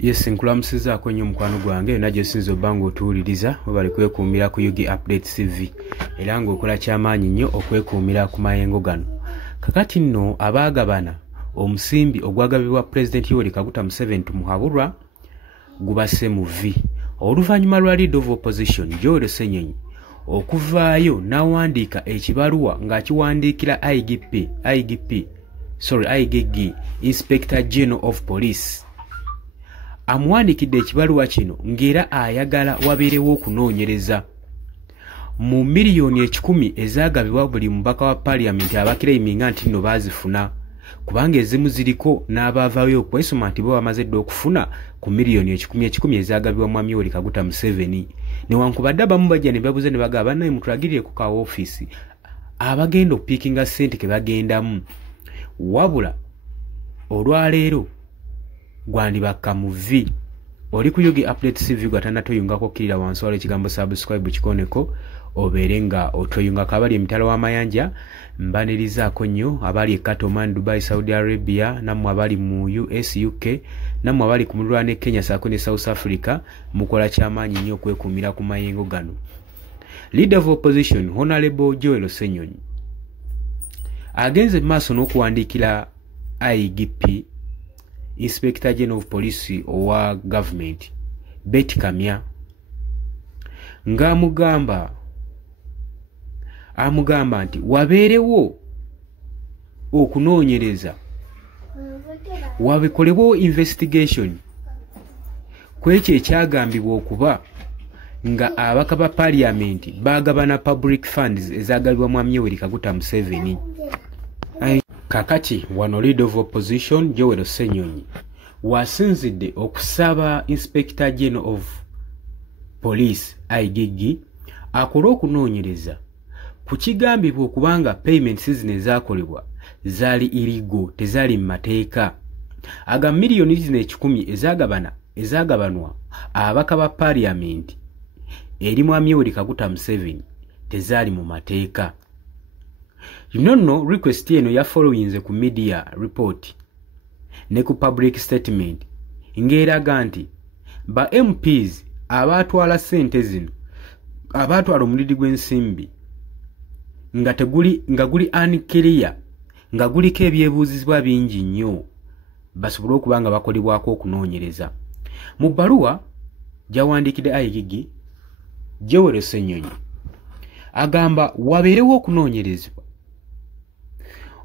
Yes, nkulamusizaako nnyo mukwano gwange najjo sinza obanga otuwuliriza bali kwekuumira ku Yugi Updates TV era ng'okola kyamaanyi nnyo okwekuumira ku mayengo gano. Kakati nno abaagabana omusimbi ogwagabibwa Pulezidenti Yoweri Kaguta Museveni tumuhabulwa gubase mu V. Oluvannyuma lwa Leader of Opposition Joel Ssenyonyi okuvaayo n'awandiika ekibaluwa ng'akiwandiikira IGP, Inspector General of Police. Amuwandikidde ekibaluwa kino ng'era ayagala wabeerewo okunoonyereza mu miliyoni 10 ezaagabibwa buli mubaka wa Parliament abakiraiminga nti nno baazifuna kubanga ezimu ziriko n'abaavaayo okwesoma nti bo bamaze dda okufuna ku miliyoni 10 ezaagabibwa Mwami Yoweri Kaguta Museveni. Newankubadde abamu bajja ne babuuza ne bagamba bannaye mutulagirire ku ka ofiisi abagenda okupiikinga ssente ke bagendamu wabula olwaleero gwandibakka mu V. Oli ku Yugi Updates TV gatana toyungako kirira wansi wala ekigambo subscribe kikoneko obeere nga otoyungako abali emitala w'amayanja mbanirizaako nnyo abali e Katoman, Dubai, Saudi Arabia, nammwe abali mu US, UK, nammwe abali ku muliraano Kenya saako ne South Africa mukola kyamaanyi nnyo okwekuumira ku mayengo gano. Leader of Opposition Honorable Joel Ssenyonyi agenze maaso n'okuwandiikira IGP Inspector General of Police owa Government Betty Kamya amugamba nti wabeerewo okunoonyereza wabikolebwo investigation kwekyo ekyagambibwa okuba nga abaka ba Parliament bagabana public funds ezaagabibwa Mwami Yoweri Kaguta Museveni. Kakati wano Leader of Opposition Joel Ssenyonyi wasinzidde okusaba Inspector General of Police IGP akole okunoonyereza ku kigambibwa okubanga payments zino ezaakolebwa zaali illegal, tezaali mu mateeka. Aga miliyoni zino 10 ezaagabanwa abaka ba Parliament eri Mwami Yoweri Kaguta Museveni tezaali mu mateeka. Nno request eno ya followinze ku media report ne ku public statement ng'eraga nti ba MPs abaatwala ssente zino abaatwala omulidi gw'ensimbi nga guli unclear nga guliko ebyebuuzibwa bingi nnyo basobole okuba nga bakolebwako okunoonyereza. Mu bbaluwa gyawandiikidde IGP Joel Ssenyonyi agamba wabeerewo okunoonyerezebwa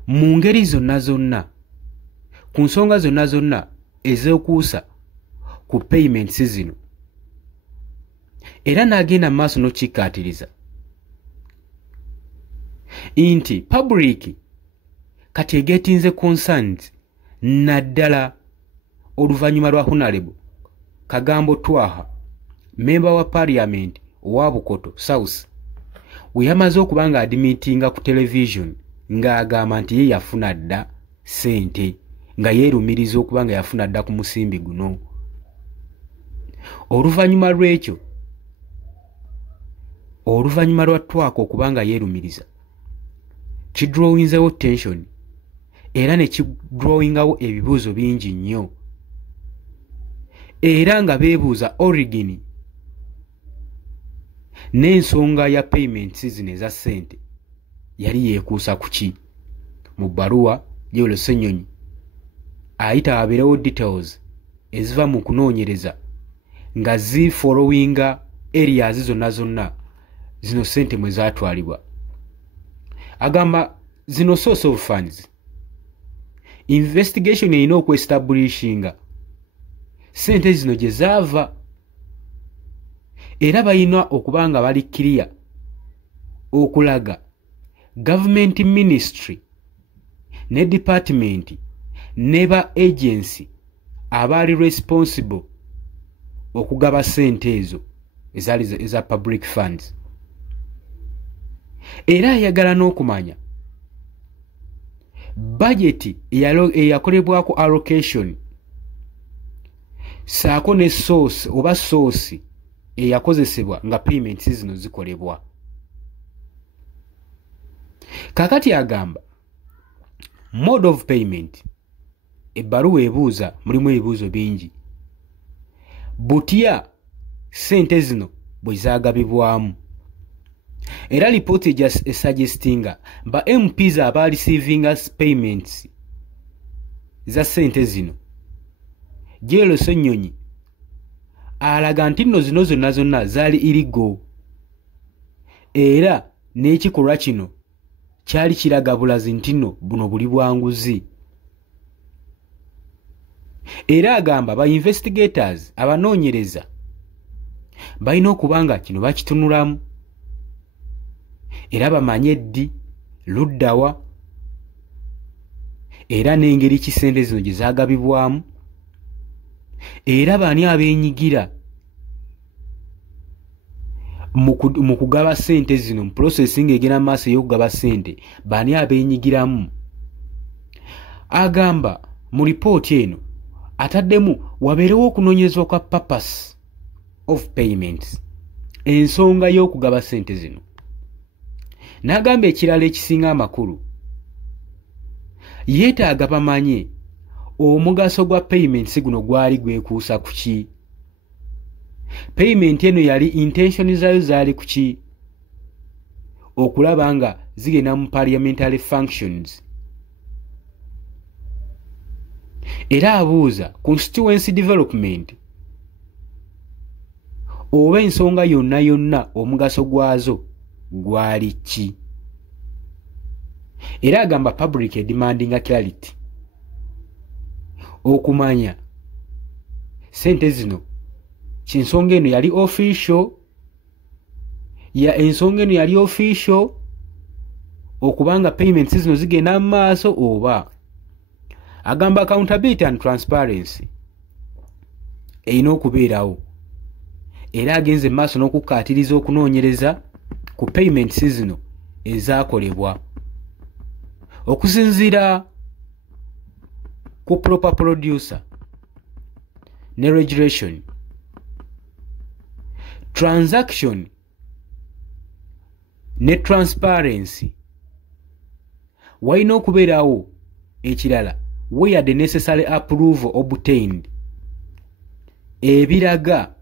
mu ngeri zonna ku nsonga zonna ez'okuusa ku payments zino era n'agenda mu maaso n'okikkaatiriza nti public kati egeetinze concerns naddala oluvannyuma lwa Honorable Kagambo Twaha member wa Parliament owa Bukoto South we yamaze okuba nga admittinga ku television ng'agamba nti ye yafuna dda ssente nga yeerumiriza okuba nga yafuna dda ku musimbi guno. Oluvannyuma lw'ekyo oluvannyuma lwa Twaka okuba nga yeerumiriza kidrawinzewo tension era ne kidrawingawo ebibuuzo bingi nnyo era nga beebuuza origin n'ensonga ya payments zino eza ssente yali yeekuusa ku ki. Mu bbaluwa Joel Ssenyonyi ayita abeerewo details eziva mu kunoonyereza nga zifollowinga areas zonna zino ssente mwe zaatwalibwa. Agamba zino source of funds investigation erina okwe-establishinga ssente zino gye zaava era balina okuba nga bali clear okulaga government ministry ne department ne ba agency abaali responsible okugaba ssente ezo ezaali eza public funds. Era ayagala n'okumanya budget eyakolebwako allocation saako ne source oba source eyakozesebwa nga payments zino zikolebwa. Kakati agamba mode of payment ebbaluwa ebuuza mulimu ebibuuzo bingi butya ssente zino bwe zaagabibwamu. Era lipooti esuggestinga ba MPs aba receiving payments za ssente zino Jero Ssenyonyi alaga nti nno zino zonna zaali illegal era n'ekikolwa kino kyali kiraga bulazi nti nno buno buli bwanguzi. Era agamba ba investigators abanoonyereza balina okuba nga kino bakitunulamu era bamanye ddi luddawa era n'engeri kisente zino gye zaagabibwamu era baani abeenyigira mu kugaba ssente zino mu processing egenda mu maaso ey'okugaba ssente baani abeenyigiramu. Agamba mu lipooti eno ataddemu wabeerewo okunoonyezebwa kwa purpose of payments, ensonga y'okugaba ssente zino. N'agamba ekirala ekisinga amakulu yeetaaga bamanye omugaso gwa payments guno gwali gwekuusa ku ki. Payment eno yali intention zaayo zaali ku ki? Okulaba nga zigenda mu parliamentary functions. Era abuuza constituency development oba ensonga yonna omugaso gwazo gwali ki. Era agamba public demanding clarity, okumanya sente zino kinsonga eno yali official okubanga payments zino zigenda mu maaso oba. Agamba accountability and transparency erina okubeerawo era agenze mu maaso n'okukkaatiriza okunoonyereza ku payments zino ezaakolebwa okusinziira ku proper producer ne regulation transaction ne transparency. Walina okubeerawo ekirala where the necessary approval obtained ebiraga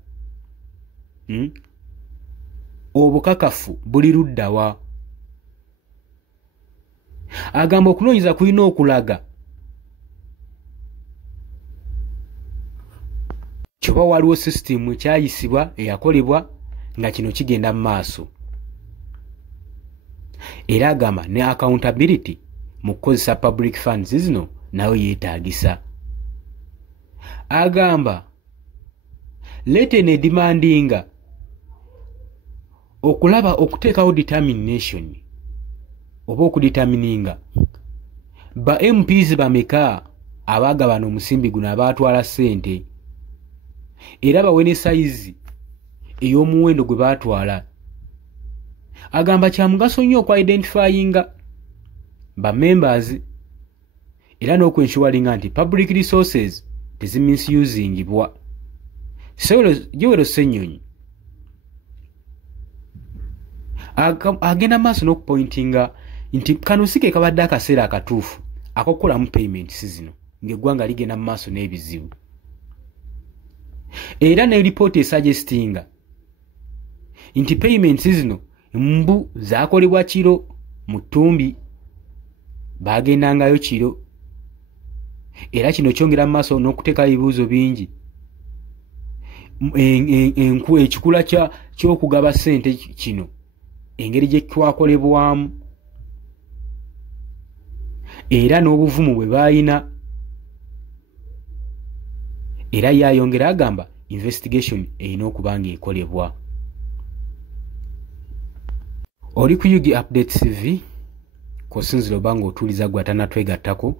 obukakafu buli luddawa. Agamba okunoonyeza kulina okulaga kyoba waliwo system ekyayisibwa eyakolebwa nga kino kigenda mu maaso. Era agamba ne accountability mu kukozesa public funds zino nayo yeetaagisa. Agamba lete ne demandinga okulaba okuteekawo determination oba okudetermininga ba MPs bameka abaagabana omusimbi guno abaatwala ssente era bawe ne sayizi ey'omuwendo gwe baatwala. Agamba kya mugaso nnyo okwa-identifyinga ba members era n'okwensuwalinga nti public resources tezimisusingibwa. Jewero Ssenyonyi agenda maaso n'okupointinga nti kano si ke kabadde akaseera akatuufu ak'okukolamu payments zino ng'eggwanga ligenda mu maaso n'ebizibu. Era ne lipooti esuggestinga nti payments zino mbu zaakolebwa kiro mu ttumbi baagendangayo kiro. Era kino kyongera mu maaso n'okuteekayo ebibuuzo bingi ekikula ky'okugaba ssente kino engeri gye kwakolebwamu era n'obuvumu bwe baayina. Era yayongera agamba investigation erina okuba nga ekolebwa. Oli ku Yugi Updates TV kosinzira oba nga otuuliza gwe atanatwegattako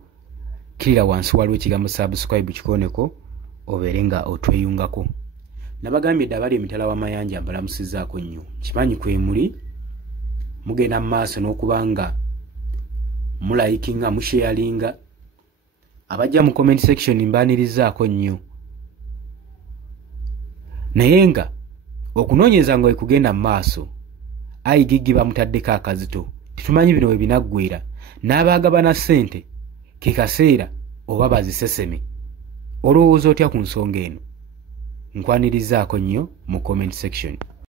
kirira wansi waliwo ekigambo subscribe kikoneko obeere nga otweyungako. Nabagambye dda abali emitala w'amayanja mbalamusizaako nnyo. Kimanyi kwe muli mugenda mu maaso n'okuba nga mulayikinga musharinga abajja mu comment section mbaanirizaako nnyo. Naye nga okunoonyeza nga wekugenda mu maaso ayigigi bamutaddeko akazito titumanyi bino we binaggwera n'abaagabana ssente ke kaseera oba baziseseme. Olowooza otya ku nsonga eno? nkwanirizaako nnyo mu comment section.